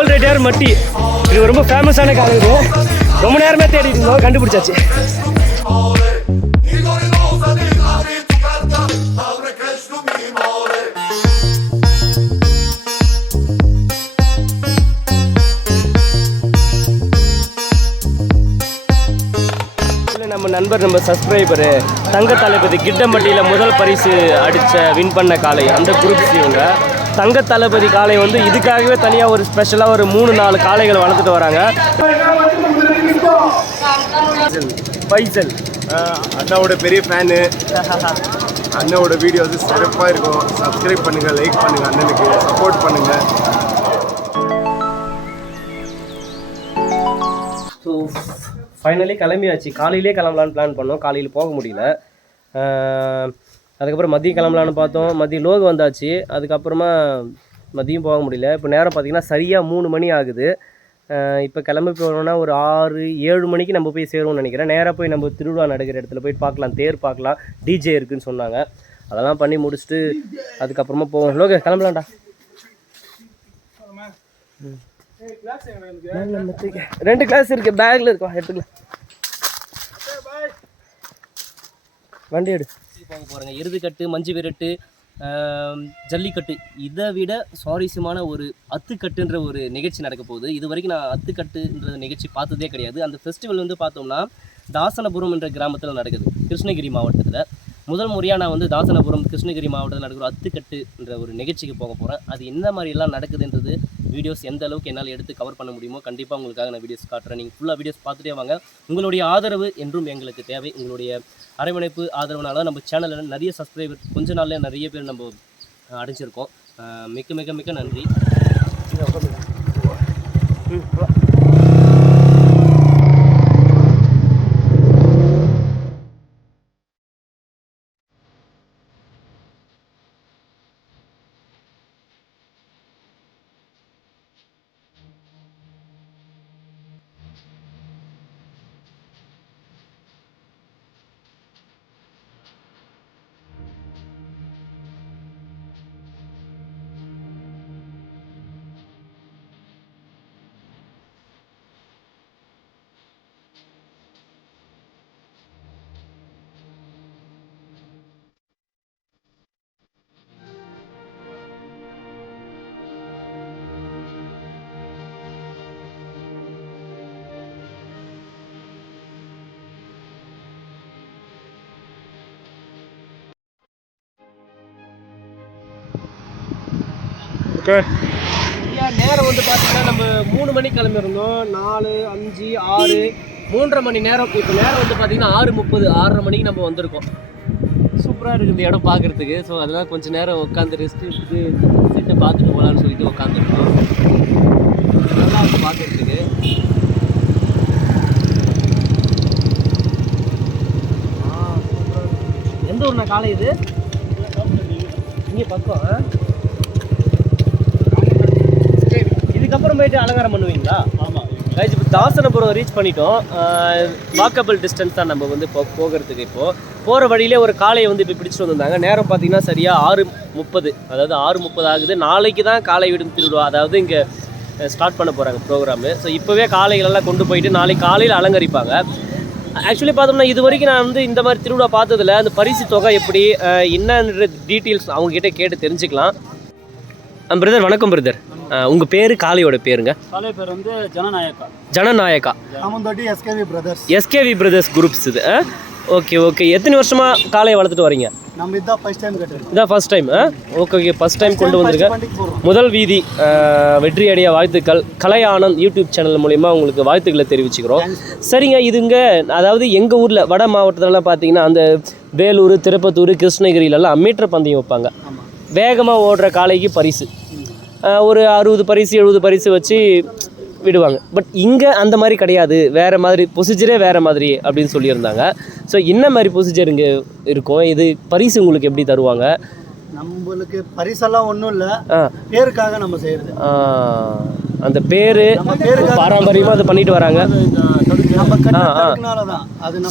Gold Reddiar மட்டி. இது ரொம்ப ஃபேமஸான காலை. இது ரொம்ப நேரமே தேடிட்டு இருந்தோம், கண்டுபிடிச்சாச்சு. நம்ம நண்பர், நம்ம சப்ஸ்கிரைபரு தங்க தளபதி கிட்டம்பட்டியில் முதல் பரிசு வின் பண்ண காலை, அந்த குரூப்ஸ் இவங்க. தங்க தளபதி காலை வந்து இதுக்காகவே தனியாக ஒரு ஸ்பெஷலாக ஒரு 3-4 காளைகளை வளர்த்துட்டு வராங்க. பைசல் அண்ணாவோட பெரிய ஃபேனு. அண்ணாவோட வீடியோஸ் சிறப்பாக இருக்கும். சப்ஸ்கிரைப் பண்ணுங்கள், லைக் பண்ணுங்கள், அண்ணனுக்கு சப்போர்ட் பண்ணுங்கள். ஸோ ஃபைனலி கிளம்பியாச்சு. காலையிலே கிளம்பலான்னு பிளான் பண்ணோம், காலையில் போக முடியல. அதுக்கப்புறம் மதியம் கிளம்பலான்னு பார்த்தோம், மதியம் லோகு வந்தாச்சு. அதுக்கப்புறமா மதியம் போக முடியல. இப்போ நேரம் பார்த்திங்கன்னா சரியாக 3 மணி ஆகுது. இப்போ கிளம்பி போனோன்னா ஒரு 6-7 மணிக்கு நம்ம போய் சேருவோம்னு நினைக்கிறேன். நேராக போய் நம்ம திருவிழா நடக்கிற இடத்துல போய் பார்க்கலாம், தேர் பார்க்கலாம், டிஜே இருக்குதுன்னு சொன்னாங்க. அதெல்லாம் பண்ணி முடிச்சுட்டு அதுக்கப்புறமா போவோம். லோகு கிளம்பலாம்டா. 2 கிளாஸ் இருக்குது, பேக்கில் இருக்கும், எடுத்துக்கலாம். வண்டி எடு. போக போகிறேங்க. எருதுக்கட்டு, மஞ்சு விரட்டு, ஜல்லிக்கட்டு, இதை விட சுவாரஸ்யமான ஒரு அத்துக்கட்டுன்ற ஒரு நிகழ்ச்சி நடக்க போகுது. இது வரைக்கும் நான் அத்துக்கட்டுன்ற நிகழ்ச்சி பார்த்ததே கிடையாது. அந்த ஃபெஸ்டிவல் வந்து பார்த்தோம்னா தாசனபுரம் என்ற கிராமத்தில் நடக்குது, கிருஷ்ணகிரி மாவட்டத்தில். முதல் முறையாக நான் வந்து தாசனபுரம் கிருஷ்ணகிரி மாவட்டத்தில் நடக்கிற அத்துக்கட்டுன்ற ஒரு நிகழ்ச்சிக்கு போக போகிறேன். அது என்ன மாதிரிலாம் நடக்குதுன்றது வீடியோஸ் எந்த அளவுக்கு என்னால் எடுத்து கவர் பண்ண முடியுமோ கண்டிப்பாக உங்களுக்காக நான் வீடியோஸ் காட்டுறேன். நீங்கள் ஃபுல்லாக வீடியோஸ் பார்த்துட்டே வாங்க. உங்களுடைய ஆதரவு என்றும் எங்களுக்கு தேவை. உங்களுடைய அரவணைப்பு ஆதரவுனால நம்ம சேனலில் நிறைய சப்ஸ்கிரைபர் கொஞ்ச நாளில் நிறைய பேர் நம்ம அடைஞ்சிருக்கோம். மிக்க மிக மிக நன்றி. நேரம் வந்து பார்த்தீங்கன்னா நம்ம 3 மணிக்கு கிளம்பியிருந்தோம். 4, 5, 6, 3.5 மணி நேரம். இப்போ நேரம் வந்து பார்த்தீங்கன்னா 6:30, 6:30 மணிக்கு நம்ம வந்திருக்கோம். சூப்பராக இருக்குது இந்த இடம் பார்க்குறதுக்கு. ஸோ அதெல்லாம் கொஞ்சம் நேரம் உட்காந்து ரெஸ்ட் எடுத்து செட்டை பார்த்துட்டு போகலான்னு சொல்லிட்டு உட்காந்துருக்கோம். நல்லா இருக்கும் பார்க்குறதுக்கு. எந்த ஊர்னா காலை இது? இங்கே பக்கம். இதுக்கப்புறம் போயிட்டு அலங்காரம் பண்ணுவீங்களா? ஆமாம். கைஸ் இப்போ தாசனபுரம் ரீச் பண்ணிட்டோம். வாக்கபிள் டிஸ்டன்ஸ் தான் நம்ம வந்து போகிறதுக்கு. இப்போது போகிற வழியிலே ஒரு காளையை வந்து இப்போ பிடிச்சிட்டு வந்திருந்தாங்க. நேரம் பார்த்தீங்கன்னா சரியாக 6:30, அதாவது 6:30 ஆகுது. நாளைக்கு தான் காளை விடும் திருவிழா, அதாவது இங்கே ஸ்டார்ட் பண்ண போகிறாங்க ப்ரோக்ராமு. ஸோ இப்போவே காளைகளெல்லாம் கொண்டு போயிட்டு நாளைக்கு காலையில் அலங்கரிப்பாங்க. ஆக்சுவலி பார்த்தோம்னா இது வரைக்கும் நான் வந்து இந்த மாதிரி திருவிழா பார்த்ததில்ல. அந்த பரிசு தொகை எப்படி என்னன்ற டீட்டெயில்ஸ் அவங்ககிட்ட கேட்டு தெரிஞ்சுக்கலாம். பிரதர் வணக்கம். பிரதர் உங்கள் பேர், காளையோட பேருங்க? காளை பேர் வந்து ஜனநாயகா. எஸ்கேவி பிரதர்ஸ் குரூப்ஸ் இது. Okay okay. எத்தனை வருஷமாக காளையை வளர்த்துட்டு வரீங்க? நம்ம இதான் ஃபர்ஸ்ட் டைம் கட்டுறோம். இதான் first time. Okay okay. First time கொண்டு வந்திருக்கேன். முதல் வீதி வெற்றி அடைய வாழ்த்துக்கள். கலை ஆனந்த் யூடியூப் சேனல் மூலிமா உங்களுக்கு வாழ்த்துக்களை தெரிவிச்சுக்கிறோம். சரிங்க. இதுங்க அதாவது எங்கள் ஊரில் வட மாவட்டத்திலலாம் பார்த்தீங்கன்னா அந்த வேலூர், திருப்பத்தூர், கிருஷ்ணகிரியிலலாம் மீட்டர் பந்தயம் வைப்பாங்க. வேகமாக ஓடுற காளைக்கு பரிசு ஒரு 60 பரிசு 70 பரிசு வச்சு விடுவாங்க. பட் இங்கே அந்த மாதிரி கிடையாது, வேறு மாதிரி ப்ரொசீஜரே வேறு மாதிரி அப்படின்னு சொல்லியிருந்தாங்க. ஸோ என்ன மாதிரி ப்ரொசீஜர் இங்கே இருக்கும்? இது பரிசு உங்களுக்கு எப்படி தருவாங்க? நம்மளுக்கு பரிசெல்லாம் ஒன்றும் இல்லை, பேருக்காக நம்ம செய்கிறது. அந்த பேர் பாரம்பரியமாக அதை பண்ணிட்டு வராங்க.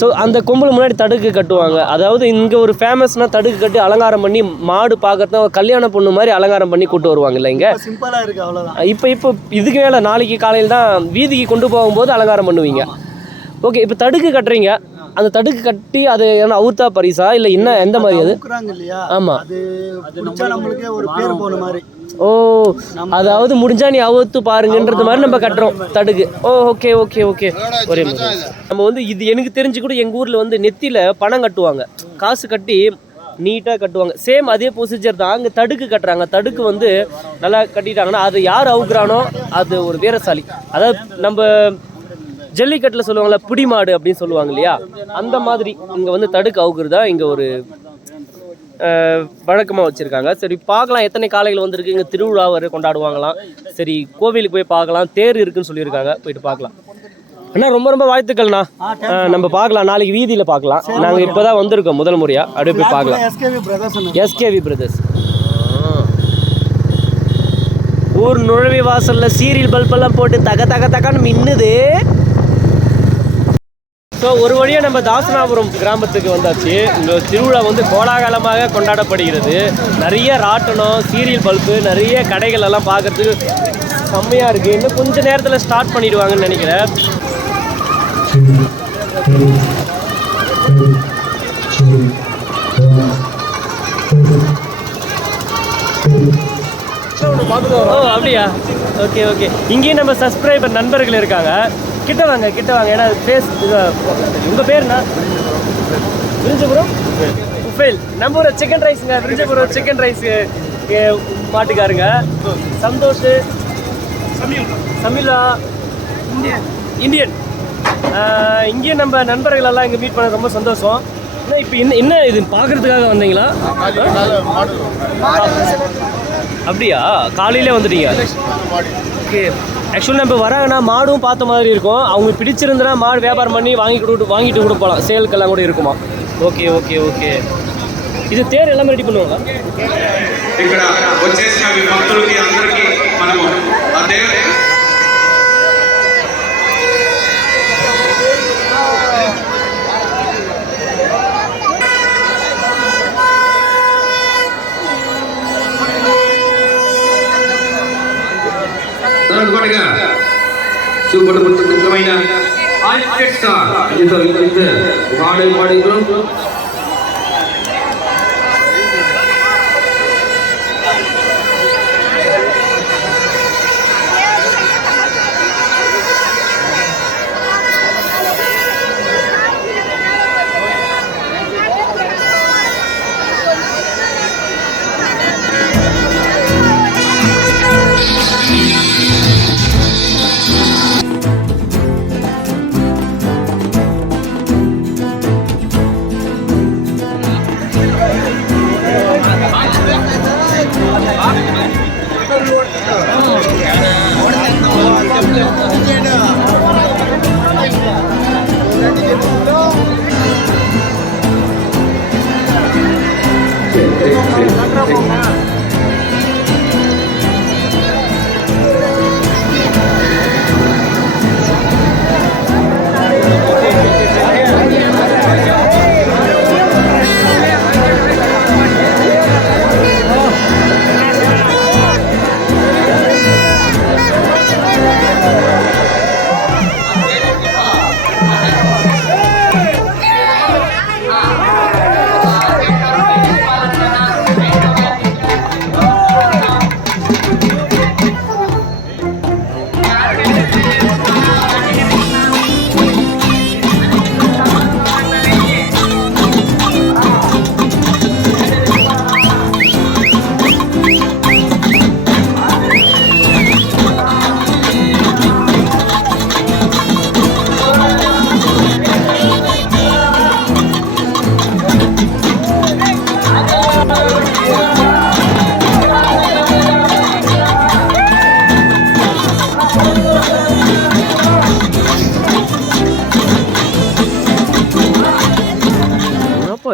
ஸோ அந்த கொம்பில் முன்னாடி தடுக்கு கட்டுவாங்க. அதாவது இங்கே ஒரு ஃபேமஸ்னால் தடுக்கு கட்டி அலங்காரம் பண்ணி மாடு பார்க்கறத கல்யாண பொண்ணு மாதிரி அலங்காரம் பண்ணி கூட்டு வருவாங்க இல்லை இங்கே. சிம்பிளாக இருக்குது அவ்வளோதான். இப்போ இதுக்கு மேலே நாளைக்கு காலையில் தான் வீதிக்கு கொண்டு போகும்போது அலங்காரம் பண்ணுவீங்க. ஓகே, இப்போ தடுக்கு கட்டுறீங்க. அந்த தடுக்கு கட்டி அது என்ன அவுத்தா பரிசா இல்லை என்ன எந்த மாதிரி அது? இல்லையா? ஆமாம், அது நம்மளுக்கே ஒரு பேர் போன மாதிரி. ஓ, அதாவது முடிஞ்சா நீ அவுத்து பாருங்கன்றது மாதிரி நம்ம கட்டுறோம் தடுக்கு. ஓ, ஓகே ஓகே ஓகே. ஒரே மாதிரி நம்ம வந்து இது எனக்கு தெரிஞ்சு கூட எங்கள் ஊரில் வந்து நெத்தியில் பணம் கட்டுவாங்க, காசு கட்டி நீட்டாக கட்டுவாங்க. சேம் அதே ப்ரொசீஜர் தான் அங்கே தடுக்கு கட்டுறாங்க. தடுக்கு வந்து நல்லா கட்டிட்டாங்கன்னா அது யார் அவுக்குறானோ அது ஒரு வீரசாலி. அதாவது நம்ம ஜல்லிக்கட்டில் சொல்லுவாங்களா புடி மாடு அப்படின்னு சொல்லுவாங்க இல்லையா, அந்த மாதிரி இங்கே வந்து தடுக்கு அவுக்குறதா இங்கே ஒரு வழக்கமாக வச்சுருக்காங்க. சரி, பார்க்கலாம் எத்தனை காளைகள் வந்திருக்கு. இங்கே திருவிழா வரை கொண்டாடுவாங்களாம். சரி, கோவிலுக்கு போய் பார்க்கலாம், தேர் இருக்குன்னு சொல்லியிருக்காங்க, போயிட்டு பார்க்கலாம். அண்ணா ரொம்ப ரொம்ப வாழ்த்துக்கள்ண்ணா. நம்ம பார்க்கலாம், நாளைக்கு வீதியில் பார்க்கலாம். நாங்கள் இப்போ தான் வந்திருக்கோம் முதல் முறையாக, அப்படியே போய் பார்க்கலாம். எஸ்கேவி பிரதர்ஸ் ஊர் நுழைவு வாசலில் சீரியல் பல்பெல்லாம் போட்டு தக தக தகன்னு மின்னுது. ஸோ ஒரு வழியாக நம்ம தாசனாபுரம் கிராமத்துக்கு வந்தாச்சு. இந்த திருவிழா வந்து கோலாகலமாக கொண்டாடப்படுகிறது. நிறைய ராட்டனம், சீரியல் பல்பு, நிறைய கடைகள் எல்லாம் பார்க்குறதுக்கு செம்மையாக இருக்குது. இன்னும் கொஞ்சம் நேரத்தில் ஸ்டார்ட் பண்ணிடுவாங்கன்னு நினைக்கிறேன். ஓ, அப்படியா? Okay okay. இங்கேயும் நம்ம சப்ஸ்கிரைபர் நண்பர்கள் இருக்காங்க. கிட்ட வாங்க ஏன்னா ஃபேஸ் உங்கள் பேருண்ணா? விருஞ்சபுரம் உஃபேல். நம்ம ஒரு சிக்கன் ரைஸுங்க, விருஞ்சபுரம் சிக்கன் ரைஸ் மாட்டுக்காருங்க. சந்தோஷ், சமிலா, இந்தியன். இங்கேயும் நம்ம நண்பர்கள் எல்லாம் இங்கே மீட் பண்ண ரொம்ப சந்தோஷம். இப்போ என்ன இது பார்க்குறதுக்காக வந்தீங்களா? அப்படியா, காலையிலே வந்துட்டீங்க? ஓகே. ஆக்சுவலி நம்ம வராங்கன்னா மாடும் பார்த்த மாதிரி இருக்கும். அவங்க பிடிச்சிருந்தனா மாடு வியாபாரம் பண்ணி வாங்கிட்டு கூட போகலாம், சேலுக்கெல்லாம் கூட இருக்குமா. ఓకే ఓకే ఓకే ఇది తేరు ఎలా రెడీ பண்ணுவாங்க ఇక్కడ వచ్చేసిన భక్తులకి అందరికీ మనము అదే తరగబడిగా సూపర్ ముఖ్యమైన ఆర్కెస్ట్రా ఇది పాడిలో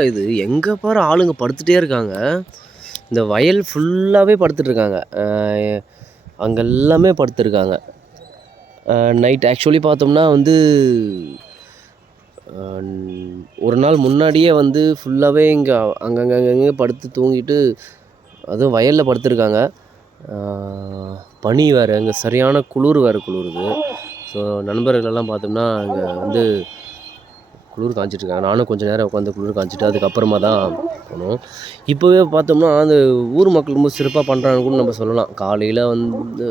இது எங்கே பாரு ஆளுங்க படுத்துகிட்டே இருக்காங்க. இந்த வயல் ஃபுல்லாகவே படுத்துட்டு இருக்காங்க. அங்கே எல்லாமே படுத்திருக்காங்க. நைட் ஆக்சுவலி பார்த்தோம்னா வந்து ஒரு நாள் முன்னாடியே வந்து ஃபுல்லாகவே இங்கே அங்கங்கே படுத்து தூங்கிட்டு அதுவும் வயலில் படுத்திருக்காங்க. பனி வேறு, அங்கே சரியான குளிர் குளிருது. ஸோ நண்பர்களெல்லாம் பார்த்தோம்னா அங்கே வந்து குளிர் காய்ச்சிட்ருக்காங்க. நானும் கொஞ்சம் நேரம் உட்காந்து குளிர் காய்ச்சிட்டு அதுக்கப்புறமா தான் போனோம். இப்போவே பார்த்தோம்னா அந்த ஊர் மக்கள் ரொம்ப சிறப்பாக பண்ணுறாங்கன்னு கூட நம்ம சொல்லலாம். காலையில் வந்து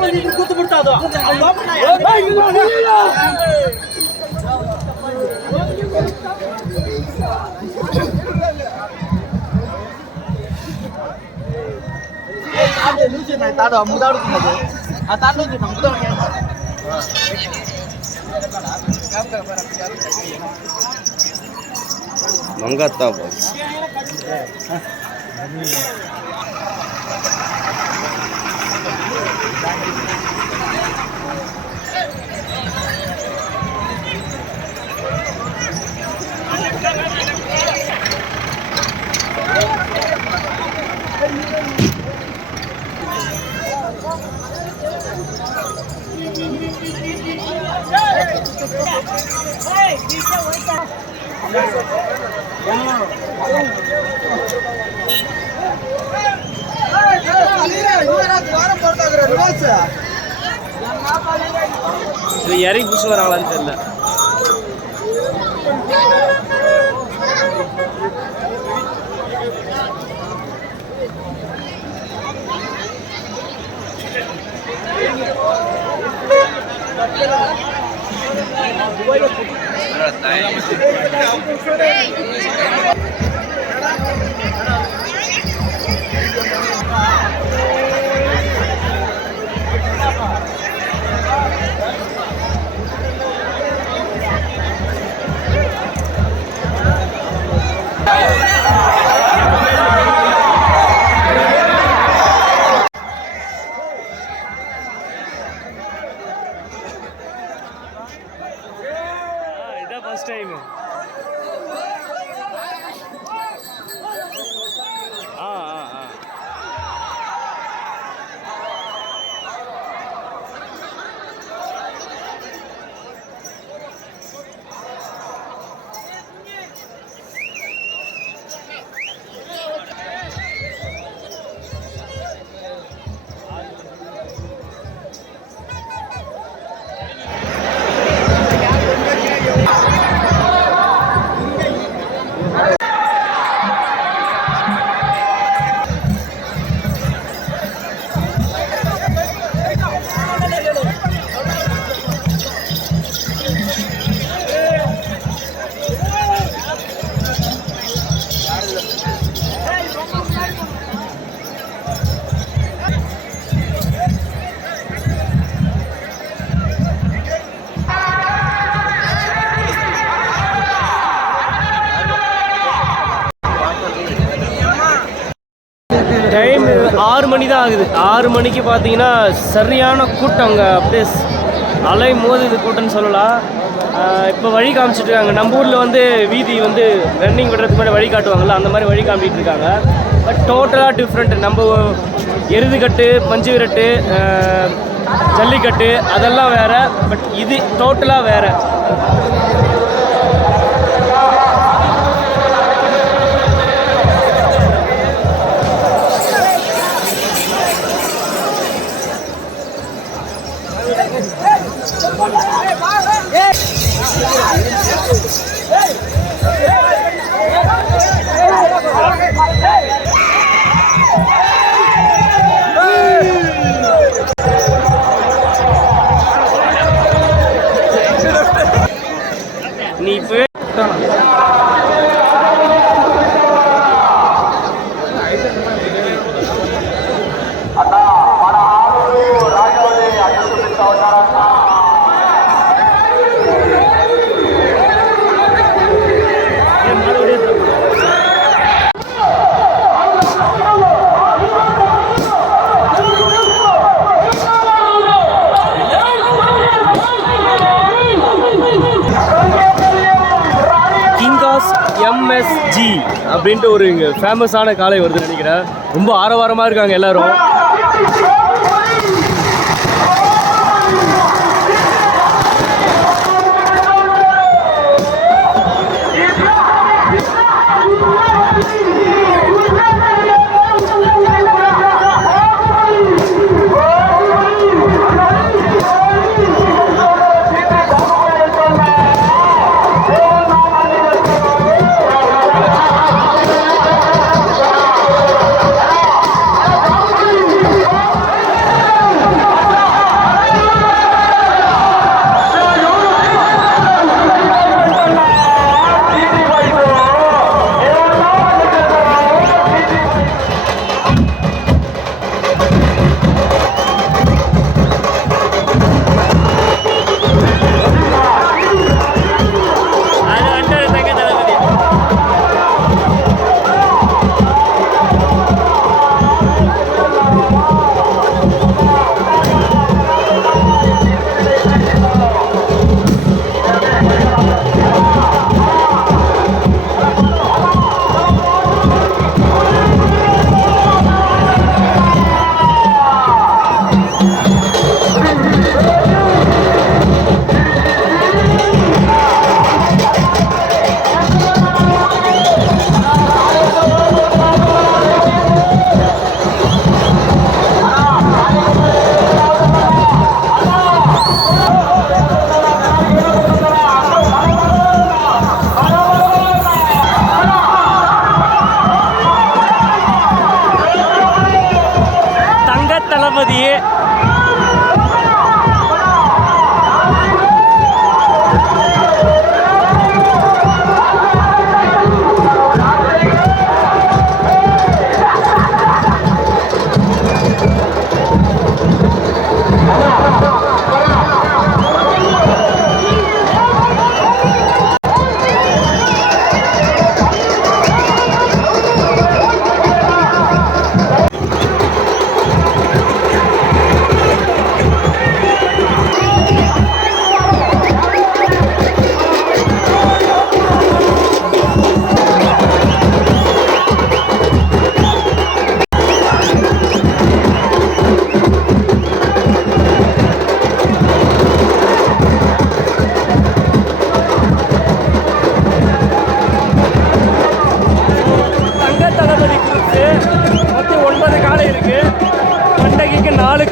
மணி ಕೂತು ಬಿಡ್ತಾ ಅದು ತಾಡು ಮುದಾಡುತ್ತದೆ ಆ ತಾಡು ಮಂಗತ್ತಾ ಬಾಸ್ இறங்கி புஷ் வராங்களான்னு தெரியல. First time. 6 மணி தான் ஆகுது. 6 மணிக்கு பார்த்தீங்கன்னா சரியான கூட்டம் அங்கே, அப்படியே அலை மோதுது கூட்டம்னு சொல்லலாம். இப்போ வழி காமிச்சிட்டு இருக்காங்க. நம்ம ஊரில் வந்து வீதி வந்து ரன்னிங் விடுறதுக்கு முன்னாடி வழி காட்டுவாங்கள்ல, அந்த மாதிரி வழி காமிச்சிட்டு இருக்காங்க. பட் டோட்டலாக டிஃப்ரெண்ட். நம்ம எருதுக்கட்டு, மஞ்சு விரட்டு, ஜல்லிக்கட்டு அதெல்லாம் வேறு. பட் இது டோட்டலாக வேறு. நீ இப்போ MSG அப்படின்ட்டு ஒரு இங்கே ஃபேமஸான காளை வருதுன்னு நினைக்கிறேன். ரொம்ப ஆரவாரமாக இருக்காங்க எல்லாரும்.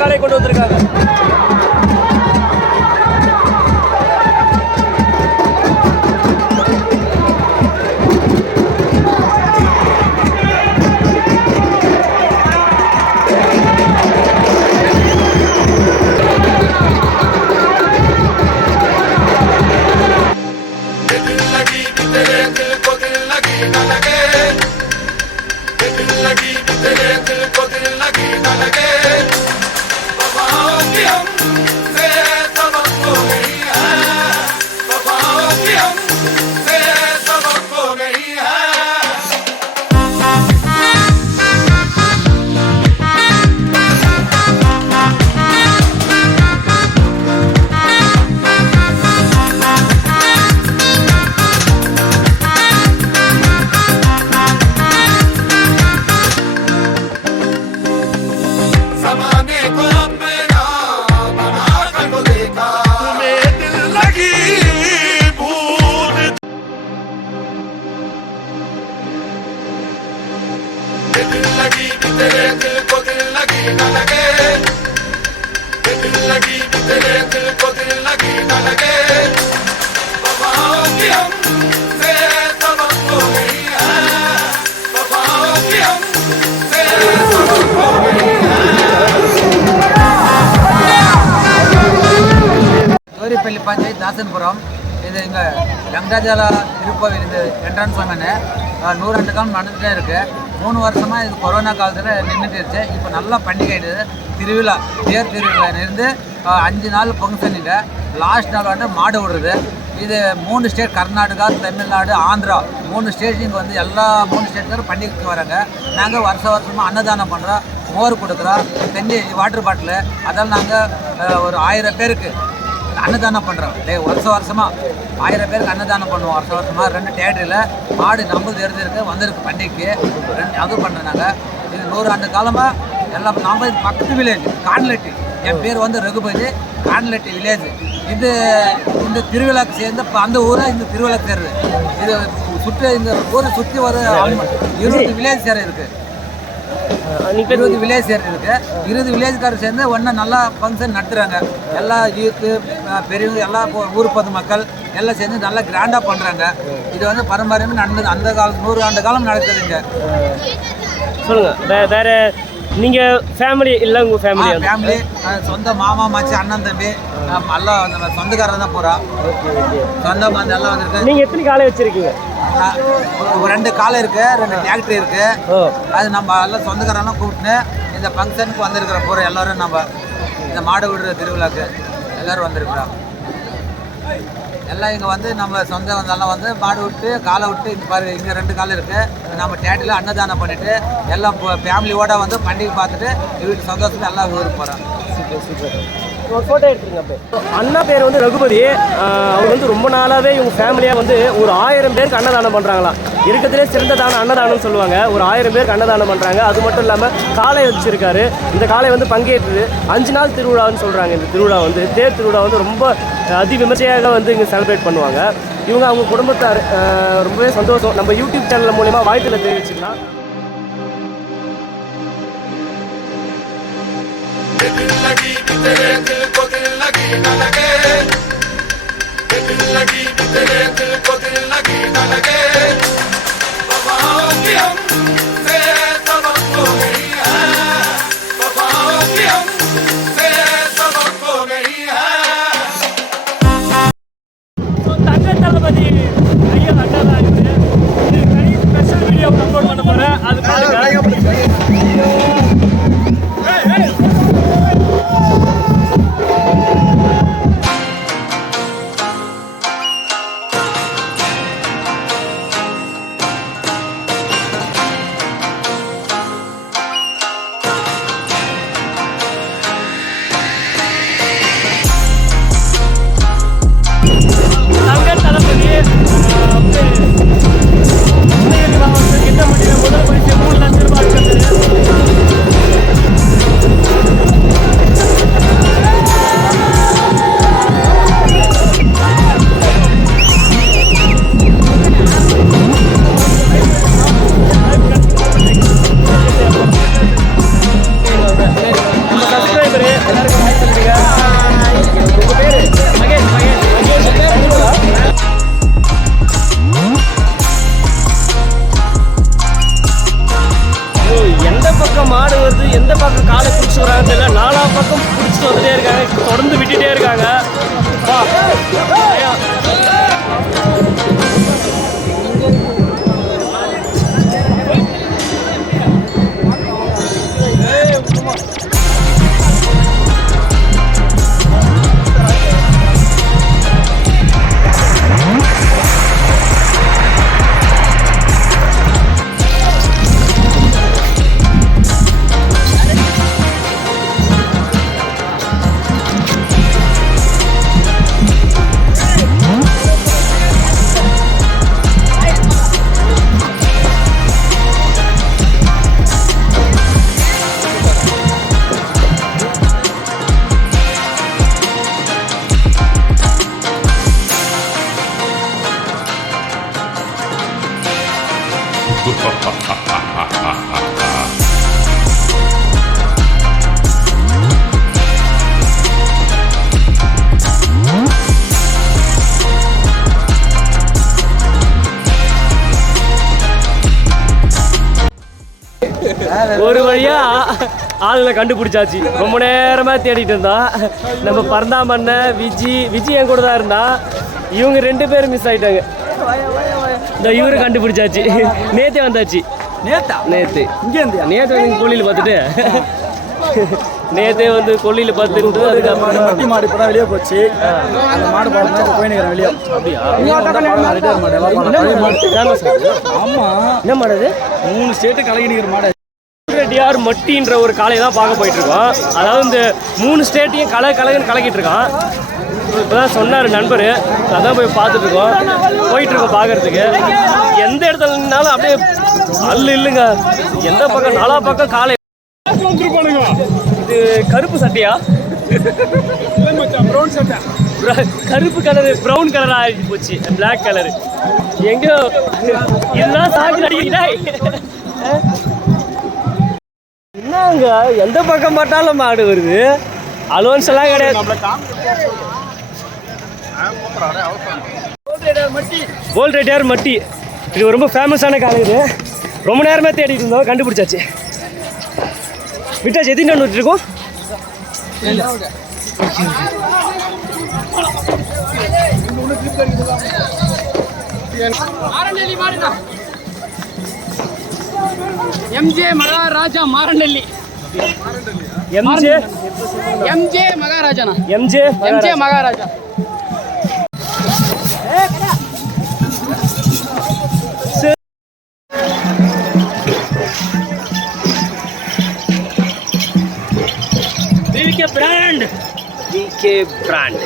காலை கொண்டு வந்திருக்காங்க. लगी तेरे दिल को दिल लगी न लगे பஞ்சாயத்து தாசன்புரம். இது இங்கே வெங்கடாஜல திருக்கோவில் இது என்ட்ரன்ஸ் வாங்கினு 100 ஆண்டு காலம் நடந்துகிட்டே இருக்குது. 3 வருஷமாக இது கொரோனா காலத்தில் நின்றுட்டுருச்சு. இப்போ நல்லா பண்டிகை ஆகிடுது. திருவிழா தேர் திருவிழா இருந்து 5 நாள் ஃபங்க்ஷன். இல்லை லாஸ்ட் நாள் வந்து மாடு விடுறது. இது 3 ஸ்டேட், கர்நாடகா, தமிழ்நாடு, ஆந்திரா 3 ஸ்டேட் இங்கே வந்து எல்லா 3 ஸ்டேட்காரும் பண்டிகைக்கு வராங்க. நாங்கள் வருஷமாக அன்னதானம் பண்ணுறோம், மோர் கொடுக்குறோம், தண்ணி வாட்டர் பாட்டிலு. அதால் நாங்கள் ஒரு 1000 பேருக்கு அன்னதானம் பண்ணுறோம். வருஷமாக 1000 பேருக்கு அன்னதானம் பண்ணுவோம். வருஷமாக 2 தேட்டரில் மாடு நம்மளுக்கு எடுத்துருக்கு வந்திருக்கு பண்டிகைக்கு. அதுவும் பண்ணுறோம் நாங்கள். இது 100 ஆண்டு காலமாக எல்லாம் நம்ம பக்கத்து வில்லேஜ் கான்லெட்டி. என் பேர் வந்து ரகுபதி, கான்லெட்டி வில்லேஜ். இது இந்த திருவிழாக்கு சேர்ந்து அந்த ஊரை இந்த திருவிழாக்கு சேருது. இது சுற்றி இந்த ஊரை சுற்றி ஒரு 20 வில்லேஜ் சேர இருக்குது. 20 வில்லேஜ் சேர இருக்குது. 20 வில்லேஜ்காரர் சேர்ந்து ஒன்றா நல்லா ஃபங்க்ஷன் நடத்துகிறாங்க. எல்லா யூத்து பெரியவங்க எல்லாம் ஊர் பொது மக்கள் எல்லாம் சேர்ந்து நல்லா கிராண்டாக பண்ணுறாங்க. இது வந்து பாரம்பரியமாக நடந்தது. அந்த காலம் 100 ஆண்டு காலம் நடக்குதுங்க. சொல்லுங்கள், வேறு நீங்கள் ஃபேமிலி இல்லை உங்கள் ஃபேமிலி சொந்த மாமா மாச்சி அண்ணன் தம்பி எல்லாம் நம்ம சொந்தக்காரர் தான் போகிறோம். சொந்த பந்தம் எல்லாம் வந்துருக்கு. நீங்கள் எத்தனை காலை வச்சுருக்கீங்க? 2 காலை இருக்குது, 2 டிராக்டர் இருக்குது. அது நம்ம எல்லாம் சொந்தக்காரெல்லாம் கூப்பிட்டு இந்த ஃபங்க்ஷனுக்கு வந்திருக்கிற போகிற எல்லோரும் நம்ம இந்த மாடு விடுற திருவிழாக்கு எல்லோரும் வந்திருக்கிறோம். எல்லாம் இங்கே வந்து நம்ம சொந்த வந்தாலும் வந்து மாடு விட்டு காலை விட்டு இங்கே பாரு இங்கே 2 காலை இருக்குது. நம்ம தேட்டில் அன்னதானம் பண்ணிவிட்டு எல்லாம் ஃபேமிலியோடு வந்து பண்டிகை பார்த்துட்டு வீட்டு சந்தோஷத்தில் எல்லாம் ஊருக்கு போகிறோம். சூப்பர். ஃபோட்டோ எடுத்துருங்க. அப்போ அண்ணா பேர் வந்து ரகுபதி. அவர் வந்து ரொம்ப நாளாகவே இவங்க ஃபேமிலியாக வந்து ஒரு 1000 பேருக்கு அன்னதானம் பண்ணுறாங்களாம். இருக்கிறதுலே சிறந்த தானம் அன்னதானம்னு சொல்லுவாங்க. ஒரு 1000 பேருக்கு அன்னதானம் பண்ணுறாங்க. அது மட்டும் இல்லாமல் காளை வச்சுருக்காரு. இந்த காளை வந்து பங்கேற்று 5 நாள் திருவிழான்னு சொல்கிறாங்க. இந்த திருவிழா வந்து தேர் திருவிழா வந்து ரொம்ப அதிவிமர்சையாக வந்து இங்கே செலிப்ரேட் பண்ணுவாங்க. இவங்க அவங்க குடும்பத்தார் ரொம்பவே சந்தோஷம். நம்ம யூடியூப் சேனல் மூலிமா வாழ்த்துல தெரிவிச்சுக்கலாம். தளபதி ஐயா அண்ணா தான் இருக்குது. இதுக்கு தனி ஸ்பெஷல் வீடியோ அப்லோட் பண்ண போகிறேன். அது பாருங்க. முதல் பரிசு 3 லட்சம் ரூபாய் சப்ஸ்கிரைபரு எல்லாருக்கும் ஹாய் சொல்லுங்க. உங்கள் பேர் மகேஷ். எந்த பக்கம் மாடு வருது, எந்த பக்கம் காலை பிடிச்சி வராங்க தெரியல. 4 பக்கம் பிடிச்சிட்டு வந்துட்டே இருக்காங்க, தொடர்ந்து விட்டுட்டே இருக்காங்க. ஒரு வழியா ஆளுங்களை கண்டுபிடிச்சாச்சு. ரொம்ப நேரமாக தேடிட்டு இருந்தோம். நம்ம பரந்தாமண்ண விஜி என் கூட தான் இருந்தான். இவங்க 2 பேரும் மிஸ் ஆகிட்டாங்க. இந்த இவரை கண்டுபிடிச்சாச்சு. நேற்றே வந்தாச்சு. நேற்று நேற்று வந்து கொல்லியில் பார்த்துட்டு நேற்றே வந்து கொல்லியில் பார்த்துட்டு அதுக்கப்புறம் மட்டி மாடு இப்போ தான் வெளியே போச்சு. அந்த மாடு பார்த்து போயினுக்கிறேன் வெளியே. அப்படியா? ஆமாம், என்ன மாடு அது? 3 ஸ்டேட்டு கலகினிக்கிற மாடு. ரெட்டியார் மட்டின்ற ஒரு காலையை தான் பார்க்க போயிட்டு இருக்கோம். அதாவது இந்த 3 ஸ்டேட்டையும் கலகன்னு கலக்கிட்டு இருக்கான். இப்போதான் சொன்னார் நண்பர், அதான் போய் பார்த்துட்டு இருக்கோம். போயிட்டு இருக்கோம் பார்க்கறதுக்கு. எந்த இடத்துல நின்னாலும் அப்படியே இல்லைங்க. எந்த பக்கம் 4 பக்கம் காலை. இது கருப்பு சட்டையா? கருப்பு கலரு ப்ரௌன் கலரா ஆகி போச்சு. பிளாக் கலரு எங்கேயோ இதெல்லாம் சாக்கு அடிக்கிறா. என்னங்க எந்த பக்கம் பார்த்தாலும் மாடு வருது. அலோன்ஸ் எல்லாம் கிடையாது. கோல்ட் ரெட்டியார் மட்டி இது ரொம்ப ஃபேமஸான காலை. இது ரொம்ப நேரமே தேடிட்டு இருந்தோம், கண்டுபிடிச்சாச்சு. விட்டாச்சு. எத்தனை ஒன்று இருக்கோம்? MJ Maharaja Marandahalli. MJ Maharaja. MJ Maharaja. VK brand.